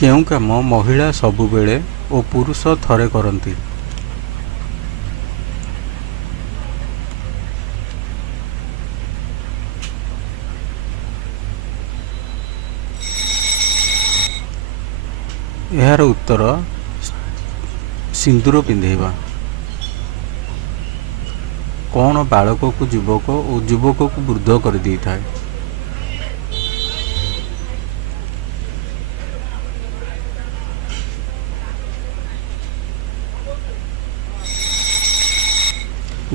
କେଉଁ କାମ ମହିଳା ସବୁବେଳେ ଓ ପୁରୁଷ ଥରେ କରନ୍ତି? ଏହାର ଉତ୍ତର ସିନ୍ଦୂର ପିନ୍ଧେଇବା। କ'ଣ ବାଳକକୁ ଯୁବକ ଓ ଯୁବକକୁ ବୃଦ୍ଧ କରିଦେଇଥାଏ?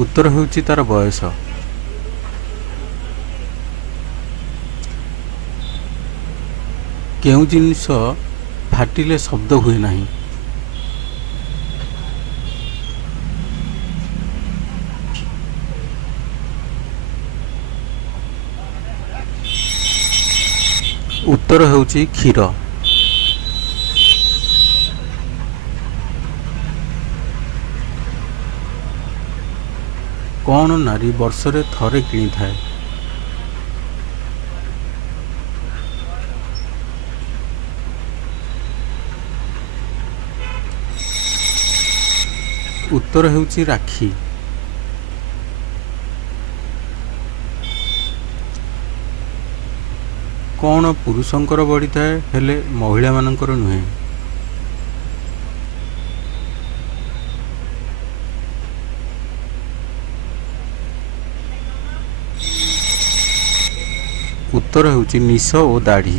ଉତ୍ତର ହେଉଛି ତାର ବୟସ। କେଉଁ ଜିନିଷ ଫାଟିଲେ ଶବ୍ଦ ହୁଏ ନାହିଁ? ଉତ୍ତର ହେଉଛି କ୍ଷୀର। କ'ଣ ନାରୀ ବର୍ଷରେ ଥରେ କିଣିଥାଏ? ଉତ୍ତର ହେଉଛି ରାକ୍ଷୀ। କ'ଣ ପୁରୁଷଙ୍କର ବଢ଼ିଥାଏ ହେଲେ ମହିଳାମାନଙ୍କର ନୁହେଁ? ଉତ୍ତର ହେଉଛି ନିଶ ଓ ଦାଢ଼ି।